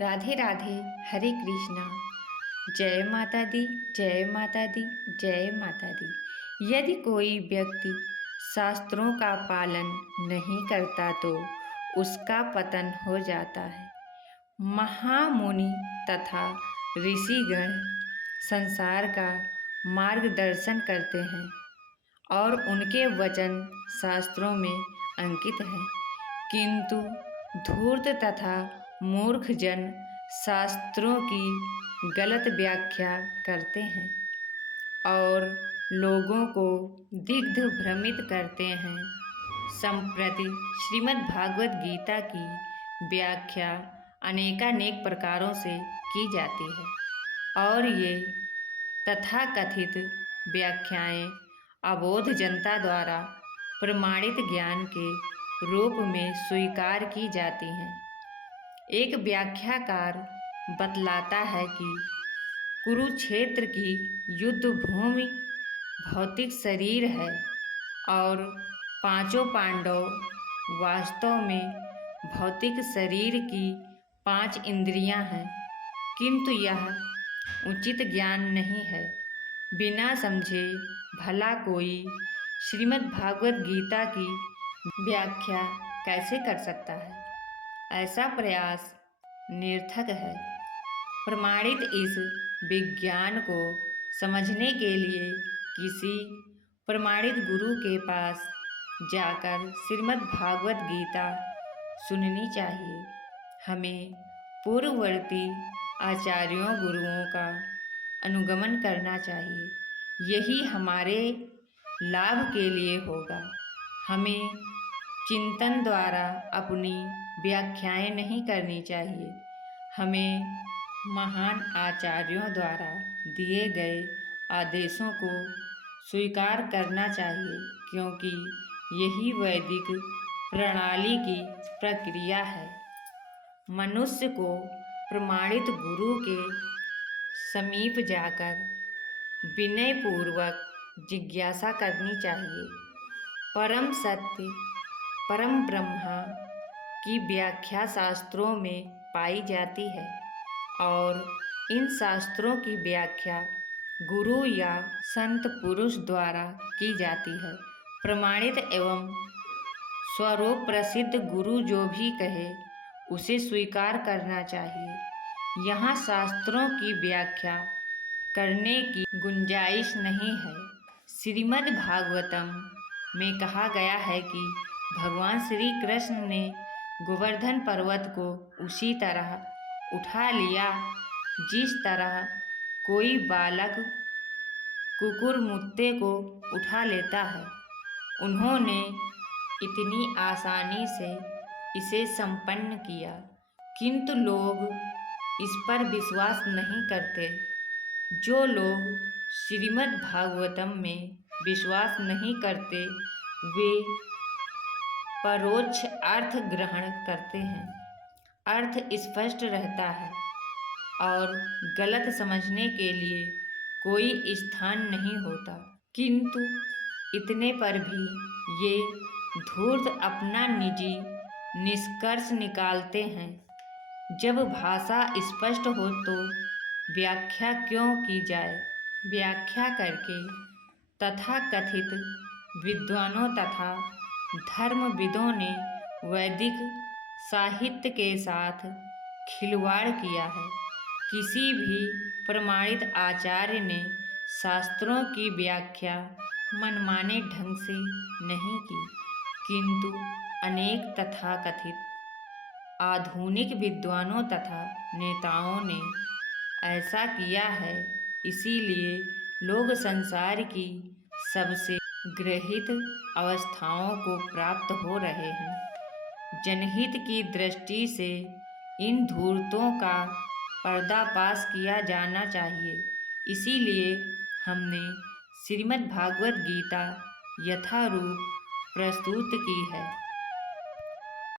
राधे राधे। हरे कृष्णा। जय माता दी, जय माता दी, जय माता दी। यदि कोई व्यक्ति शास्त्रों का पालन नहीं करता तो उसका पतन हो जाता है। महामुनि तथा ऋषिगण संसार का मार्गदर्शन करते हैं और उनके वचन शास्त्रों में अंकित हैं, किंतु धूर्त तथा मूर्ख जन शास्त्रों की गलत व्याख्या करते हैं और लोगों को दिग्ध भ्रमित करते हैं। संप्रति श्रीमद् भागवत गीता की व्याख्या अनेकानेक प्रकारों से की जाती है और ये तथाकथित व्याख्याएं अबोध जनता द्वारा प्रमाणित ज्ञान के रूप में स्वीकार की जाती हैं। एक व्याख्याकार बतलाता है कि कुरुक्षेत्र की युद्ध भूमि भौतिक शरीर है और पांचों पांडव वास्तव में भौतिक शरीर की 5 इंद्रियां हैं, किंतु यह उचित ज्ञान नहीं है। बिना समझे भला कोई श्रीमद् भागवत गीता की व्याख्या कैसे कर सकता है? ऐसा प्रयास निरर्थक है। प्रमाणित इस विज्ञान को समझने के लिए किसी प्रमाणित गुरु के पास जाकर श्रीमद् भागवत गीता सुननी चाहिए। हमें पूर्ववर्ती आचार्यों गुरुओं का अनुगमन करना चाहिए। यही हमारे लाभ के लिए होगा। हमें चिंतन द्वारा अपनी व्याख्याएं नहीं करनी चाहिए। हमें महान आचार्यों द्वारा दिए गए आदेशों को स्वीकार करना चाहिए, क्योंकि यही वैदिक प्रणाली की प्रक्रिया है। मनुष्य को प्रमाणित गुरु के समीप जाकर विनयपूर्वक जिज्ञासा करनी चाहिए। परम सत्य, परम ब्रह्मा की व्याख्या शास्त्रों में पाई जाती है और इन शास्त्रों की व्याख्या गुरु या संत पुरुष द्वारा की जाती है। प्रमाणित एवं स्वरूप प्रसिद्ध गुरु जो भी कहे उसे स्वीकार करना चाहिए। यहाँ शास्त्रों की व्याख्या करने की गुंजाइश नहीं है। श्रीमद् भागवतम में कहा गया है कि भगवान श्री कृष्ण ने गोवर्धन पर्वत को उसी तरह उठा लिया जिस तरह कोई बालक कुकुरमुत्ते को उठा लेता है। उन्होंने इतनी आसानी से इसे संपन्न किया, किंतु लोग इस पर विश्वास नहीं करते। जो लोग श्रीमद् भागवतम में विश्वास नहीं करते वे परोक्ष अर्थ ग्रहण करते हैं। अर्थ स्पष्ट रहता है और गलत समझने के लिए कोई स्थान नहीं होता, किंतु इतने पर भी ये धूर्त अपना निजी निष्कर्ष निकालते हैं। जब भाषा स्पष्ट हो तो व्याख्या क्यों की जाए? व्याख्या करके तथाकथित विद्वानों तथा धर्मविदों ने वैदिक साहित्य के साथ खिलवाड़ किया है। किसी भी प्रमाणित आचार्य ने शास्त्रों की व्याख्या मनमाने ढंग से नहीं की, किंतु अनेक तथाकथित आधुनिक विद्वानों तथा नेताओं ने ऐसा किया है। इसीलिए लोग संसार की सबसे गृहीत अवस्थाओं को प्राप्त हो रहे हैं। जनहित की दृष्टि से इन धूर्तों का पर्दाफाश किया जाना चाहिए। इसीलिए हमने श्रीमद् भागवत गीता यथारूप प्रस्तुत की है।